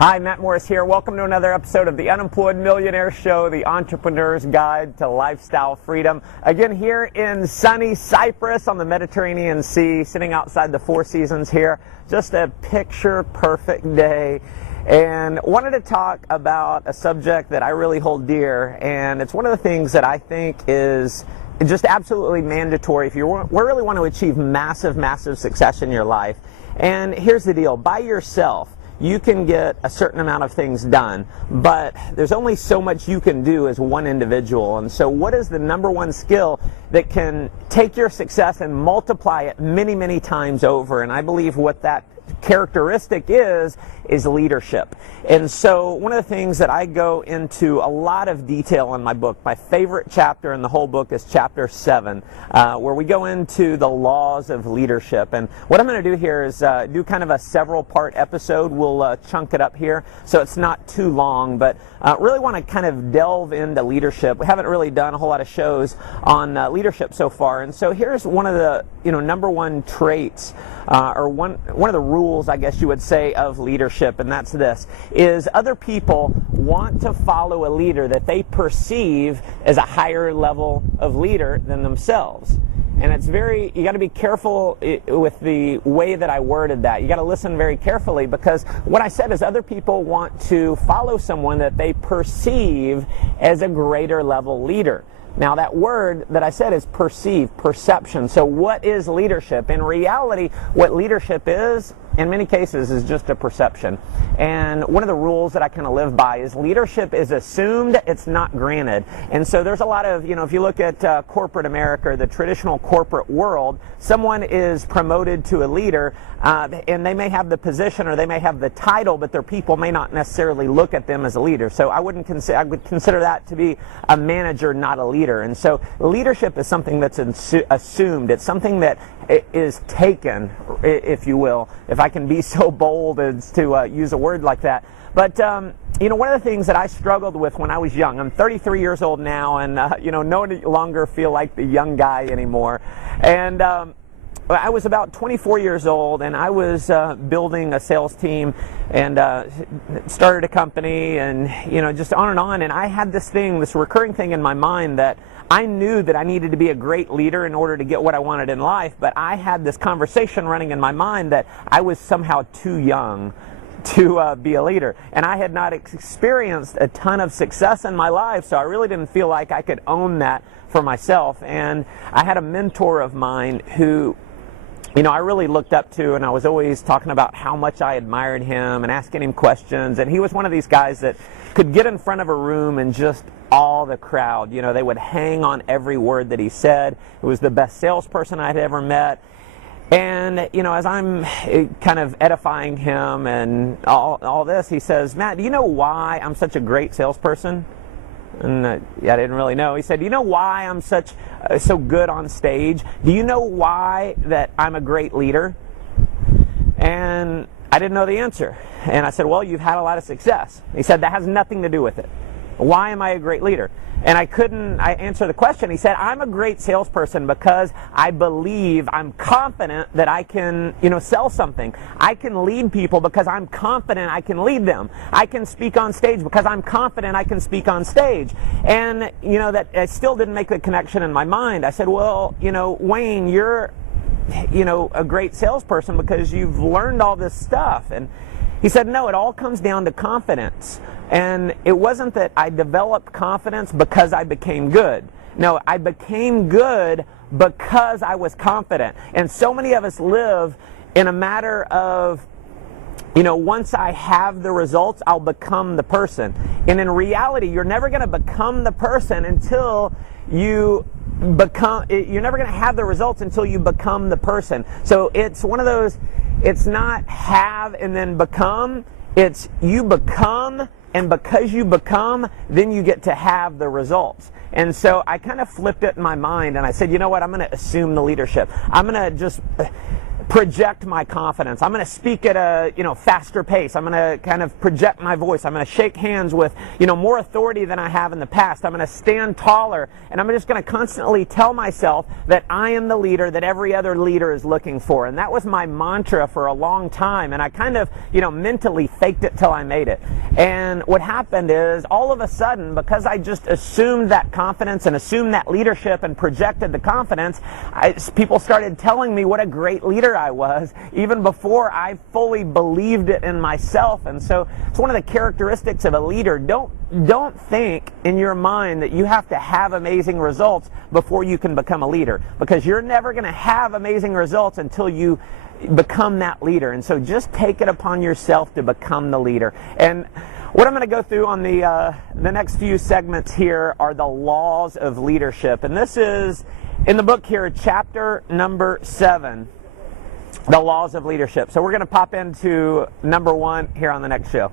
Hi, Matt Morris here. Welcome to another episode of the Unemployed Millionaire Show, the entrepreneur's guide to lifestyle freedom. Again, here in sunny Cyprus on the Mediterranean Sea, sitting outside the Four Seasons here. Just a picture-perfect day. And wanted to talk about a subject that I really hold dear, and it's one of the things that I think is just absolutely mandatory if you really want to achieve massive success in your life. And here's the deal. By yourself, you can get a certain amount of things done, but there's only so much you can do as one individual. And so what is the number one skill that can take your success and multiply it many times over? And I believe what that characteristic is leadership. And so one of the things that I go into a lot of detail in my book, my favorite chapter in the whole book is chapter 7, where we go into the laws of leadership. And what I'm going to do here is do kind of a several part episode. We'll chunk it up here so it's not too long, but really want to kind of delve into leadership. We haven't really done a whole lot of shows on leadership so far. And so here's one of the number one traits or one of the rules, I guess you would say, of leadership, and that's this, is other people want to follow a leader that they perceive as a higher level of leader than themselves. And it's you got to be careful with the way that I worded that. You got to listen very carefully, because what I said is other people want to follow someone that they perceive as a greater level leader. Now, that word that I said is perceive, perception. So what is leadership? In reality, what leadership is, in many cases, is just a perception. And one of the rules that I kind of live by is leadership is assumed, it's not granted. And so there's a lot of, if you look at corporate America, or the traditional corporate world, someone is promoted to a leader, and they may have the position or they may have the title, but their people may not necessarily look at them as a leader. So I would consider that to be a manager, not a leader. And so leadership is something that's assumed. It's something that is taken, if you will, if I can be so bold as to use a word like that. But one of the things that I struggled with when I was young, I'm 33 years old now, and no longer feel like the young guy anymore. And I was about 24 years old, and I was building a sales team and started a company, and just on and on. And I had this recurring thing in my mind that I knew that I needed to be a great leader in order to get what I wanted in life, but I had this conversation running in my mind that I was somehow too young to be a leader. And I had not experienced a ton of success in my life, so I really didn't feel like I could own that for myself. And I had a mentor of mine who I really looked up to, and I was always talking about how much I admired him and asking him questions. And he was one of these guys that could get in front of a room and just awe the crowd. They would hang on every word that he said. It was the best salesperson I'd ever met. And, as I'm kind of edifying him and all this, he says, "Matt, do you know why I'm such a great salesperson?" And I didn't really know. He said, "Do you know why I'm so good on stage? Do you know why that I'm a great leader?" And I didn't know the answer. And I said, "Well, you've had a lot of success." He said, "That has nothing to do with it. Why am I a great leader?" And I answered the question. He said, "I'm a great salesperson because I believe, I'm confident that I can, sell something. I can lead people because I'm confident I can lead them. I can speak on stage because I'm confident I can speak on stage." And, that I still didn't make the connection in my mind. I said, "Well, Wayne, you're, a great salesperson because you've learned all this stuff." And he said, "No, it all comes down to confidence. And it wasn't that I developed confidence because I became good. No, I became good because I was confident." And so many of us live in a matter of, once I have the results, I'll become the person. And in reality, you're never going to become the person until you're never going to have the results until you become the person. So it's one of those, it's not have and then become, it's you become, and because you become, then you get to have the results. And so I kind of flipped it in my mind, and I said, you know what, I'm going to assume the leadership. I'm going to just project my confidence. I'm going to speak at a faster pace. I'm going to kind of project my voice. I'm going to shake hands with more authority than I have in the past. I'm going to stand taller, and I'm just going to constantly tell myself that I am the leader that every other leader is looking for. And that was my mantra for a long time, and I kind of mentally faked it till I made it. And what happened is, all of a sudden, because I just assumed that confidence and assumed that leadership and projected the confidence, people started telling me what a great leader I was, even before I fully believed it in myself. And so it's one of the characteristics of a leader. Don't think in your mind that you have to have amazing results before you can become a leader, because you're never going to have amazing results until you become that leader. And so just take it upon yourself to become the leader. And what I'm going to go through on the next few segments here are the laws of leadership. And this is in the book here, chapter number 7, the laws of leadership. So we're going to pop into number 1 here on the next show.